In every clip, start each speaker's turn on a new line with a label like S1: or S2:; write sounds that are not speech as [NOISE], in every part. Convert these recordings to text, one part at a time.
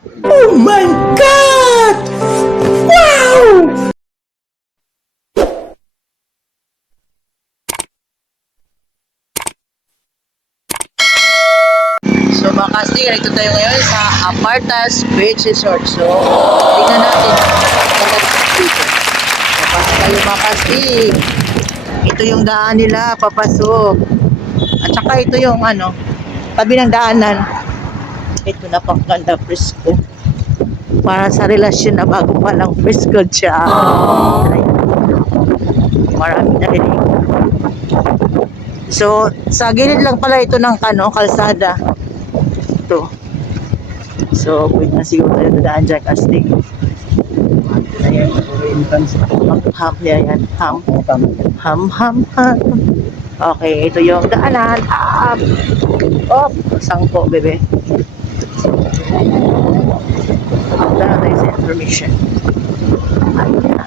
S1: Oh my God! Wow!
S2: So mga kastig, dito tayo ngayon sa Apartas Beach Resort. So, tingnan natin. Dito. Papasok tayo mga kastig. Ito yung daan nila, papasok. At saka ito yung ano, tabi ng daanan. Ito napakaganda, presko. Para sa relasyon na bago pa lang presko siya. Marami na rin. So, sa gilid lang pala ito ng kano, kalsada. Ito. So, pwede na siguro tayo dadaan dyan kasi. Ham, yan, yan. Ham. Ham, ham, ham. Okay, ito yung daanan. Up. Up. Sangko, bebe. Punta na tayo sa information. Ayan.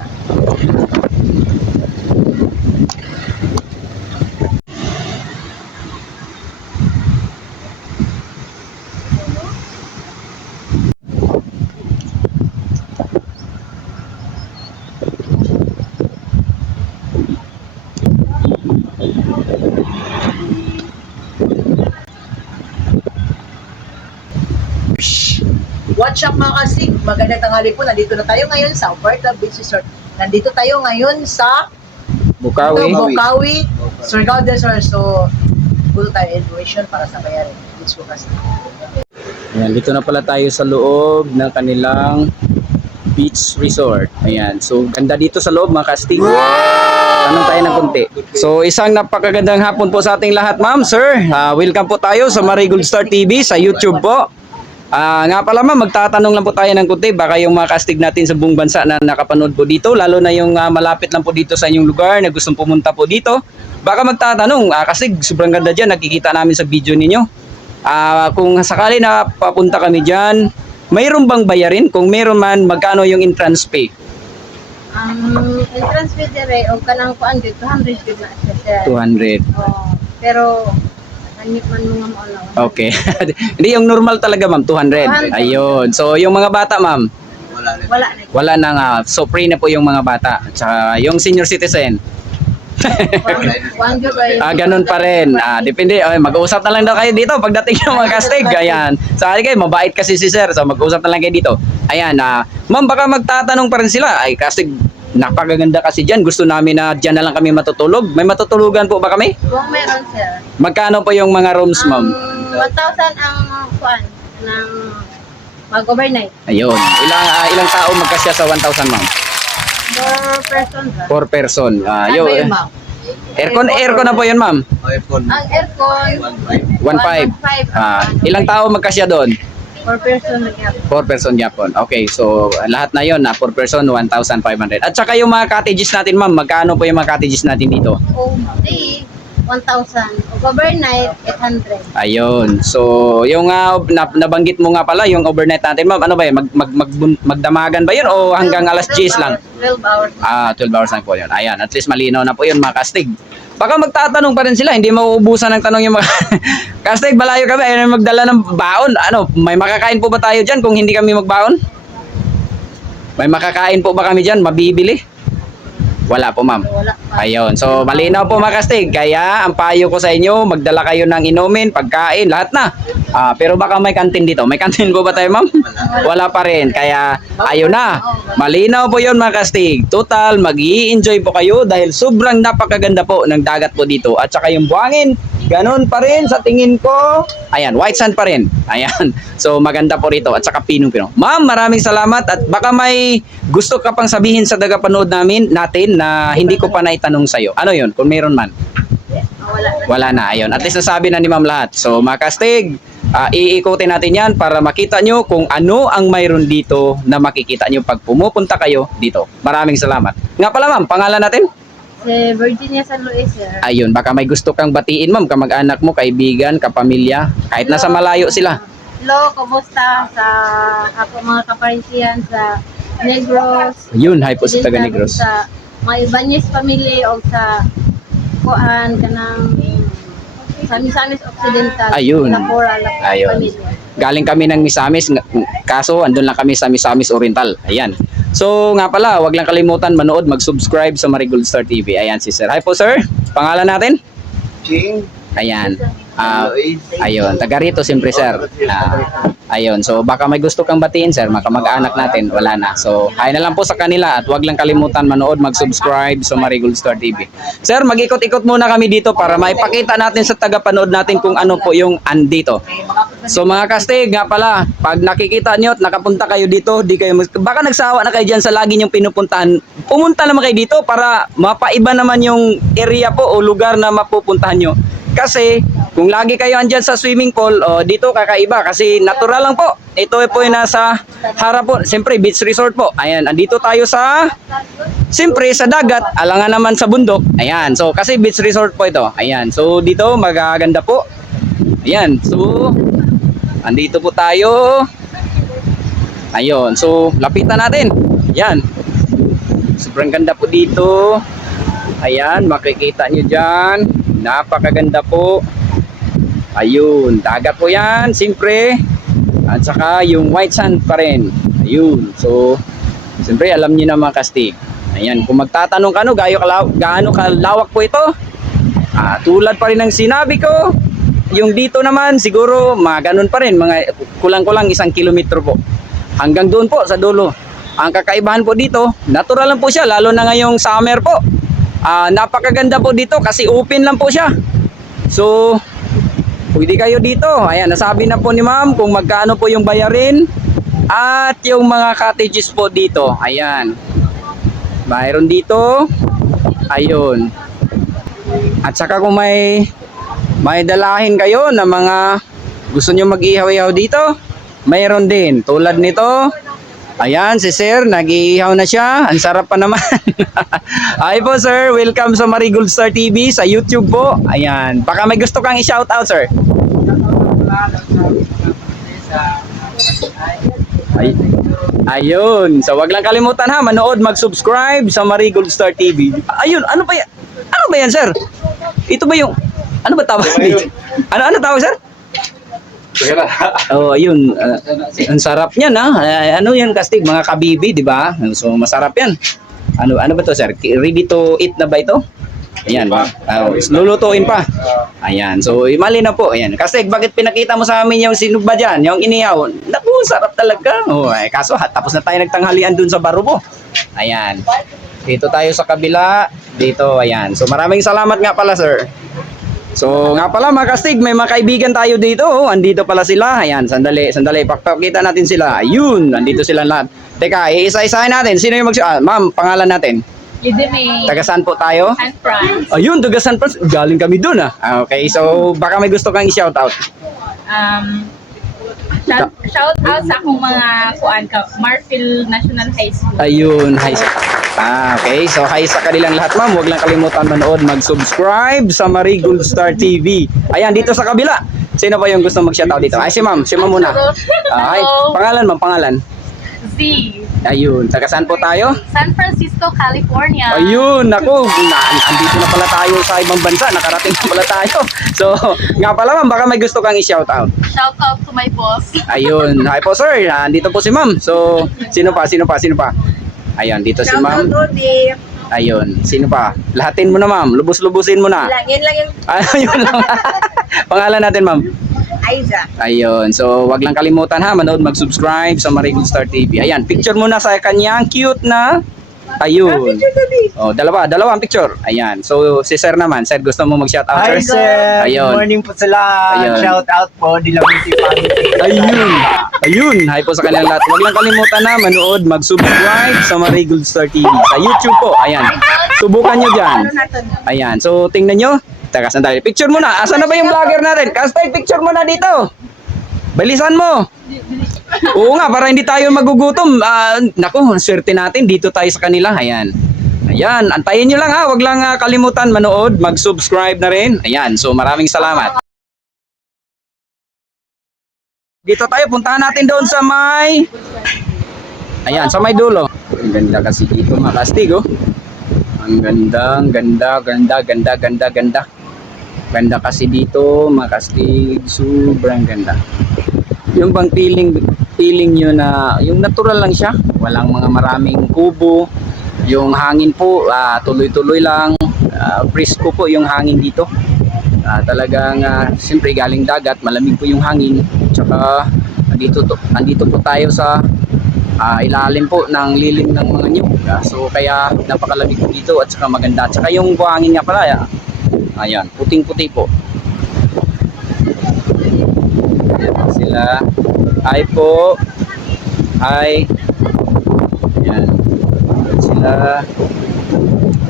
S2: What's up mga kasig? Magandang tanghali po. Nandito na tayo ngayon sa Alberta Beach Resort. Nandito tayo ngayon sa
S3: Bukawi.
S2: Bukawi, Surigao del Sur. So, puto tayo information para sa bayarin. Let's go kasi.
S3: Ayan, dito na pala tayo sa loob ng kanilang beach resort. Ayan. So, ganda dito sa loob mga kastig. Tanong tayo ng konti. So, isang napakagandang hapon po sa ating lahat, ma'am, sir. Ah, welcome po tayo sa Marigold Star TV sa YouTube po. Ah, nga pala ma'am, magtatanong lang po tayo ng konti. Baka yung mga kastig natin sa buong bansa na nakapanood po dito, lalo na yung ah, malapit lang po dito sa inyong lugar na gustong pumunta po dito. Baka magtatanong, ah, kasi sobrang ganda dyan, nakikita namin sa video ninyo. Ah, kung sakali na papunta kami diyan, mayroon bang bayarin? Kung mayroon man, magkano yung entrance fee?
S4: Ang entrance fee dire o kanang kuan gid 200 gid na siya sir.
S3: 200.
S4: Oh, pero hanip man mga maulaw.
S3: Okay. [LAUGHS] Hindi yung normal talaga, ma'am, 200.
S4: 200.
S3: Ayun. So, yung mga bata, ma'am,
S4: Wala na.
S3: wala na nga. So, free na po yung mga bata. Tsaka yung senior citizen.
S4: Ay.
S3: Ah, ganun pa rin. Ah, depende. Ay, mag-uusap na lang daw kayo dito pagdating ng mga kastig. Ayan. Sa akin kayo, mabait kasi si sir. So, mag-uusap na lang kayo dito. Ayan. Ah, ma'am, baka magtatanong pa rin sila. Ay, kastig, napakaganda kasi dyan. Gusto namin na dyan na lang kami matutulog. May matutulugan po ba kami?
S4: Kung meron sir.
S3: Magkano po yung mga rooms, ma'am?
S4: Um, 1,000 ang kuan ng mag-overnight.
S3: Ayun. Ilang ah, ilang tao magkasya sa 1,000, ma'am?
S4: Per person ra.
S3: Per person. Ah,
S2: Ano yun, ma'am?
S3: Aircon, aircon na po yun, ma'am.
S4: Ang aircon
S3: 1.5.
S4: 1.5
S3: Ah, ilang tao magkasya doon?
S4: Per person gyud.
S3: 4 person Japon. Okay, so lahat na yon na 4 person 1,500. At saka yung mga cottages natin, ma'am, magkano po yung mga cottages natin dito?
S4: OD 1,000. Overnight 800.
S3: Ayun. So, yung na, nabanggit mo nga pala yung overnight natin, ma'am, ano ba yun? Mag, mag, mag, magdamagan ba yun o hanggang alas 10 lang?
S4: 12 hours.
S3: Ah, 12 hours lang po yun. Ayan, at least malinaw na po yun mga kastig. Baka magtatanong pa rin sila, hindi mauubusan ng tanong yung mga [LAUGHS] kastig, balayo kami, ayaw na magdala ng baon. Ano, may makakain po ba tayo dyan kung hindi kami magbaon? May makakain po ba kami dyan? Mabibili? Wala po ma'am.
S4: Wala pa.
S3: Ayun. So, malinaw po mga kastig. Kaya, ang payo ko sa inyo, magdala kayo ng inumin, pagkain, lahat na. Ah, pero baka may kantin dito. May kantin po ba tayo, ma'am? Wala pa rin. Kaya, ayun na. Malinaw po yun mga kastig. Total, mag enjoy po kayo dahil sobrang napakaganda po ng dagat po dito. At saka yung buhangin, ganun pa rin sa tingin ko. Ayan, white sand pa rin. Ayan. [LAUGHS] So, maganda po rito. At saka pinong-pino. Ma'am, maraming salamat. At baka may gusto ka pang sabihin sa tagapanood namin, natin na hindi ko pa naitanong sa'yo. Ano yun? Kung meron man.
S4: Wala na.
S3: Wala na. Ayun. At least nasabi na ni ma'am lahat. So, mga kastig, ah, iikutin natin yan para makita nyo kung ano ang mayroon dito na makikita nyo pag pumupunta kayo dito. Maraming salamat. Nga pala ma'am, pangalan natin?
S4: Si Virginia San Luis, sir.
S3: Ayun, baka may gusto kang batiin ma'am, kamag-anak mo, kaibigan, kapamilya, kahit nasa malayo sila.
S4: Hello, kumusta sa ako mga kaparinsiyan sa Negros.
S3: Yun, hi po sa taga Negros.
S4: Sa mga Ibanez family o sa Kuan kanang Samisamis Occidental.
S3: Ayun.
S4: Nakora,
S3: Ayun. Galing kami ng Misamis, kaso andun lang kami sa Misamis Oriental. Ayan. So nga pala, wag lang kalimutan manood, mag-subscribe sa Marigold Star TV. Ayan si Sir. Hi po Sir, pangalan natin?
S1: Ching.
S3: Ayan. Ah, ayun, taga rito siyempre sir. Ah, ayun, so baka may gusto kang batiin sir, maka mag-anak natin, wala na. So, hi na lang po sa kanila at wag lang kalimutan manood, mag-subscribe sa Marigold Star TV. Sir, mag-ikot-ikot muna kami dito para maipakita natin sa taga-panood natin kung ano po yung andito. So mga kastig nga pala, pag nakikita nyo at nakapunta kayo dito, di kayo baka nagsawa na kayo dyan sa lagi nyong pinupuntahan. Pumunta naman kayo dito para mapaiba naman yung area po o lugar na mapupuntahan nyo. Kasi kung lagi kayo andyan sa swimming pool, o dito kakaiba kasi natural lang po. Ito po yung nasa harap po. Siyempre, beach resort po. Ayan, andito tayo sa Siyempre sa dagat, alangan naman sa bundok. Ayan, so kasi beach resort po ito. Ayan, so dito magaganda po. Ayan, so andito po tayo. Ayun, so lapitan natin. Ayan. Sobrang ganda po dito. Ayan, makikita nyo dyan. Napakaganda po. Ayun, dagat po yan, siyempre. At saka yung white sand pa rin. Ayun, so siyempre alam niyo naman kastig. Ayan, kung magtatanong ka no, gaano kalawak po ito? Ah, tulad pa rin ng sinabi ko, yung dito naman siguro mga ganun pa rin, mga kulang-kulang isang kilometro po. Hanggang doon po sa dulo. Ang kakaibahan po dito, natural lang po siya, lalo na ngayong summer po. Ah, napakaganda po dito kasi open lang po siya. So, pwede kayo dito. Ayan, nasabi na po ni ma'am kung magkano po yung bayarin at yung mga cottages po dito. Ayan. Mayroon dito. Ayun. At saka kung may may dalahin kayo na mga gusto nyo mag-ihaw-ihaw dito, mayroon din. Tulad nito, ayan, si sir, nag-iihaw na siya. Ang sarap pa naman. [LAUGHS] Hi po sir, welcome sa Marigold Star TV sa YouTube po. Ayan, baka may gusto kang i-shoutout sir. Ay, ayun. So wag lang kalimutan ha, manood, mag-subscribe sa Marigold Star TV. Ayun, ano ba yan? Ano ba yan, sir? Ito ba yung ano ba tawag dito? Ano ano tawag, sir? [LAUGHS] Oh, ayun. ah, ang sarap niyan, ha? Ah, ano yan, kastig? Mga kabibi, di ba? So, masarap yan. Ano ano ba to, sir? Ready to eat na ba ito? Ayan. Uh, lulutuin pa. Ayan. So, imali na po. Ayan. Kasi bakit pinakita mo sa amin yung sinugba dyan? Yung inihaw. Naku, sarap talaga. Oh, eh, kaso ha, tapos na tayo nagtanghalian dun sa Barubo. Ayan. Dito tayo sa kabila. Dito, ayan. So, maraming salamat nga pala, sir. So, nga pala mga kastig, may mga kaibigan tayo dito. Oh. Andito pala sila. Ayan, sandali, sandali. Pakpakita natin sila. Ayun, andito sila lahat. Teka, iisa-isahin natin. Sino yung mag... Ah, ma'am, pangalan natin.
S4: Udemy
S3: Taga saan po tayo?
S4: and France.
S3: Ayun, taga San Francisco. Galing kami dun ah. Ah, Okay, so baka may gusto kang i-shoutout.
S4: Um, shout, shout out sa akong mga kuan ka, Marfil National High School.
S3: Ayun, hi. Ah, okay. So hi sa kanilang lahat, ma'am. Huwag lang kalimutan manood, mag-subscribe sa Marigold Star TV. Ayan, dito sa kabila. Sino ba yung gusto mag-shoutout dito? Ay, si ma'am. Si ma'am muna. Ah, hi. Pangalan, ma'am. Pangalan.
S4: Z.
S3: Ayun. Taga saan po tayo?
S4: San Francisco, California.
S3: Ayun, ako, na, andito na pala tayo sa ibang bansa, nakarating na pala tayo. So, nga pala ma'am, baka may gusto kang i-shoutout.
S4: Shout out to my boss.
S3: Ayun, hi po sir, andito po si ma'am. So, sino pa, sino pa, sino pa? Ayun, dito si ma'am. Ayun, sino pa? Lahatin mo na ma'am, lubos-lubusin mo na.
S5: Lang, yan lang yung [LAUGHS]
S3: Ayun lang. Pangalan natin ma'am.
S5: Aiza.
S3: Ayun, so wag lang kalimutan ha, manood, mag-subscribe sa Marigold Star TV. Ayan, picture muna sa kanyang cute na Ayun. Oh, dalawa, dalawang picture. Ayan. So, si Sir naman, Sir, gusto mo mag-shoutout,
S1: Hi,
S3: sir?
S1: sir.
S3: Ayun.
S1: Good morning po sa lahat.
S3: Ayun.
S1: Shout out po, Dilamiti Family.
S3: Ayun. Ayun. Hi po sa kanilang lahat. Huwag lang kalimutan na manood, mag-subscribe sa Marigold Star TV. Sa YouTube po. Ayan. Subukan nyo dyan. Ayan. So, tingnan nyo. Teka, sandali. Picture muna. Asan na ba yung vlogger natin? Kastay, picture muna dito. Bilisan mo. Oo nga, para hindi tayo magugutom. Ah, naku, swerte natin. Dito tayo sa kanila. Ayan. Ayan, antayin nyo lang ha. Huwag lang ah, kalimutan manood, mag-subscribe na rin. Ayan, so maraming salamat. Dito tayo, puntahan natin doon sa may... Ayan, sa may dulo. Ang ganda kasi dito mga kastig, oh. Ang ganda, ang ganda, ganda, ganda, ganda, ganda. Ganda kasi dito, mga kastig. Sobrang ganda. Yung bang feeling feeling nyo na yung natural lang siya, walang mga maraming kubo, yung hangin po ah, tuloy-tuloy lang, ah, presko po yung hangin dito. Ah, talagang uh, siyempre galing dagat, malamig po yung hangin. Tsaka andito to, andito po tayo sa ah, ilalim po ng lilim ng mga nyug. Ah, so kaya napakalamig po dito at saka maganda. Tsaka yung buhangin nga pala, ah, ayan, puting-puti po. Ayan sila. Hi po. Hi. Ayan. Ayan sila.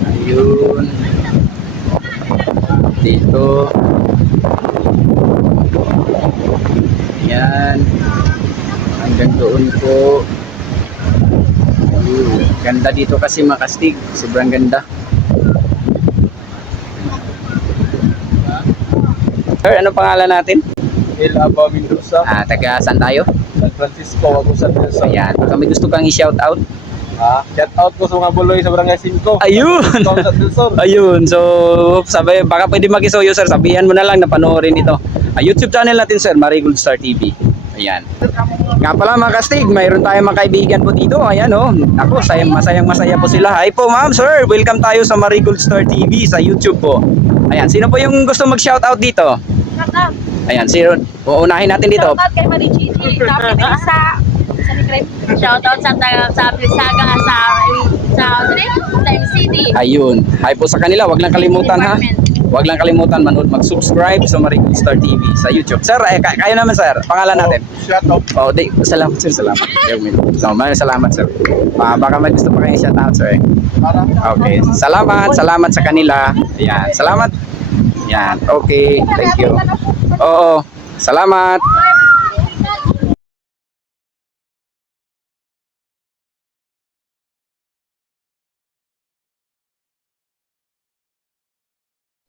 S3: Ayun. Dito. Ayan. Hanggang doon po. Ayun. Ganda dito kasi makastig. Sobrang ganda. Sir, ano pangalan natin?
S1: El Aba Mendoza,
S3: Ah, taga saan tayo?
S1: San Francisco, Agusan Sol.
S3: Ayan, baka may gusto kang i-shout out.
S1: Ah, shout out ko sa mga buloy sa Barangay 5.
S3: Ayun! Ayun, so sabi, baka pwede makisuyo sir, sabihan mo na lang na panoorin ito. Ah, YouTube channel natin sir, Marigold Star TV. Ayan. Nga pala mga kastig, mayroon tayong mga kaibigan po dito. Ayan oh. Ako, sayang, masayang masaya po sila. Hi po ma'am, sir. Welcome tayo sa Marigold Star TV sa YouTube po. Ayan, sino po yung gusto mag-shoutout dito? Ayan, sino? Uunahin natin dito.
S4: Shoutout kay Mari Gigi. [LAUGHS] Tapos din sa sa Nigrep. Shoutout sa sa Prisaga sa sa sa City.
S3: Ayun. Hi po sa kanila. Wag lang kalimutan ha. Wag lang kalimutan manood mag-subscribe sa Marigold Star TV sa YouTube. Sir, eh, ka- kayo naman sir. Pangalan natin.
S1: Shout out.
S3: Oh, di, salamat sir, salamat. So, maraming salamat sir. Ah, baka may gusto pa kayo shout out sir.
S1: Para
S3: Okay. Salamat, salamat sa kanila. Ayan, salamat. Yan, okay. Thank you. Oo, salamat.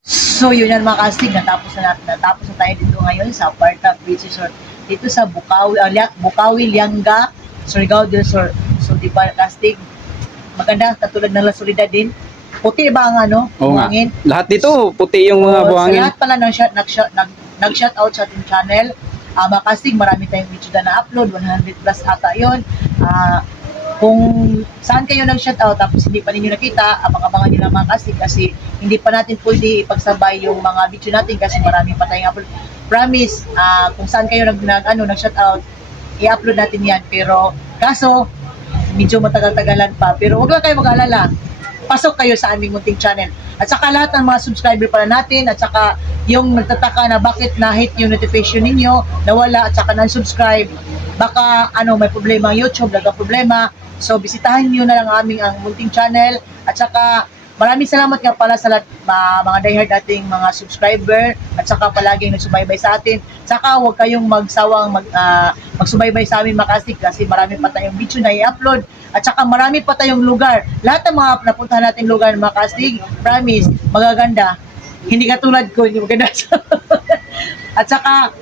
S2: So yun yan mga kastig, natapos na natin, natapos na tayo dito ngayon sa Parta Beach Resort. Dito sa Bukawi, uh, Bukawi, Lianga, Surigao del Sur. So di ba kastig, maganda, katulad ng La Soledad din. Puti ba ang ano,
S3: Oo nga.
S2: buhangin?
S3: Lahat dito, puti yung mga
S2: So,
S3: buhangin.
S2: Sa lahat pala ng shot, nag, shot, nag, nag-shout out sa ating channel. Ah, mga kastig, marami tayong video na na-upload, 100 plus ata yun. Ah, kung saan kayo nag-shout out tapos hindi pa ninyo nakita, abang-abangan nyo lang mga kastig kasi hindi pa natin pwede ipagsabay yung mga video natin kasi marami pa tayong upload. Promise, ah, kung saan kayo nag, nag, ano, nag-shout out, i-upload natin yan. Pero kaso, medyo matagal-tagalan pa. Pero wag lang kayo mag-alala pasok kayo sa aming munting channel. At saka lahat ng mga subscriber pala natin at saka yung nagtataka na bakit na-hit yung notification ninyo, nawala at saka non-subscribe, baka ano may problema ang YouTube, nagka problema. So bisitahan niyo na lang ang aming ang munting channel at saka maraming salamat nga pala sa lahat, ma- mga diehard nating mga subscriber at saka palaging nagsubaybay sa atin. Saka huwag kayong magsawang mag, ah, magsubaybay sa amin makastig kasi marami pa tayong video na i-upload at saka marami pa tayong lugar. Lahat ng mga napuntahan nating lugar mga kastig, promise, magaganda. Hindi katulad ko, hindi maganda. [LAUGHS] at saka,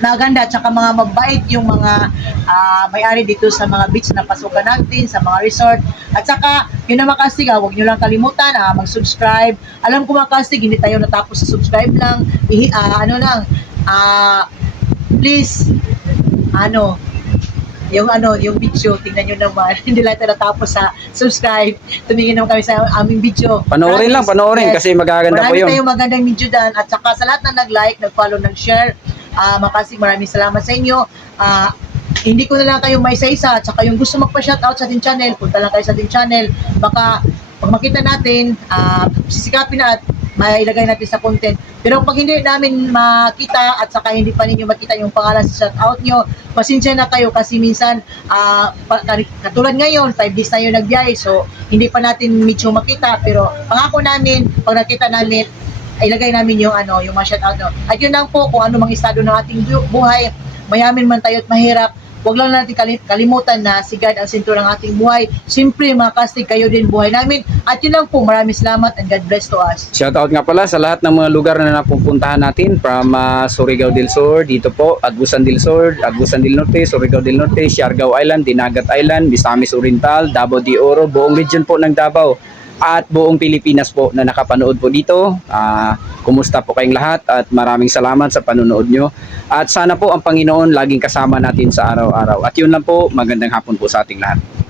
S2: maganda at saka mga mabait yung mga ah, may-ari dito sa mga beach na pasukan natin, sa mga resort. At saka, yun na mga kastig, ah, huwag nyo lang kalimutan, ah, mag-subscribe. Alam ko mga kastig, hindi tayo natapos sa subscribe lang. Ihi, ah, ano lang, ah, please, ano, yung ano, yung video, tingnan nyo naman. [LAUGHS] Hindi lang tayo natapos sa subscribe. Tumingin naman kami sa aming video.
S3: Panoorin lang,
S2: Promise,
S3: panoorin
S2: yes.
S3: kasi magaganda po
S2: Marami
S3: yun.
S2: tayong magandang video dyan. At saka sa lahat na nag-like, nag-follow, nag-share, ah makasig maraming salamat sa inyo. Ah, hindi ko na lang kayo may isa-isa. At saka yung gusto magpa-shoutout sa ating channel, punta lang kayo sa ating channel. Baka pag makita natin, ah sisikapin na at mailagay natin sa content. Pero pag hindi namin makita at saka hindi pa ninyo makita yung pangalan sa shoutout nyo, pasensya na kayo kasi minsan pa- katulad ngayon, 5 days tayo nagbiyahe so hindi pa natin medyo makita pero pangako namin pag nakita namin ilagay namin yung ano, yung mga shoutout nyo. At yun lang po kung ano mang estado ng ating bu- buhay, mayamin man tayo at mahirap, Huwag lang natin kali- kalimutan na si God ang sentro ng ating buhay. Siyempre, mga kastig, kayo din buhay namin. At yun lang po, maraming salamat and God bless to us.
S3: Shoutout nga pala sa lahat ng mga lugar na napupuntahan natin from uh, Surigao del Sur, dito po, Agusan del Sur, Agusan del Norte, Surigao del Norte, Siargao Island, Dinagat Island, Misamis Oriental, Davao de Oro, buong region po ng Davao. At buong Pilipinas po na nakapanood po dito. Ah, kumusta po kayong lahat at maraming salamat sa panonood nyo. At sana po ang Panginoon laging kasama natin sa araw-araw. At yun lang po, magandang hapon po sa ating lahat.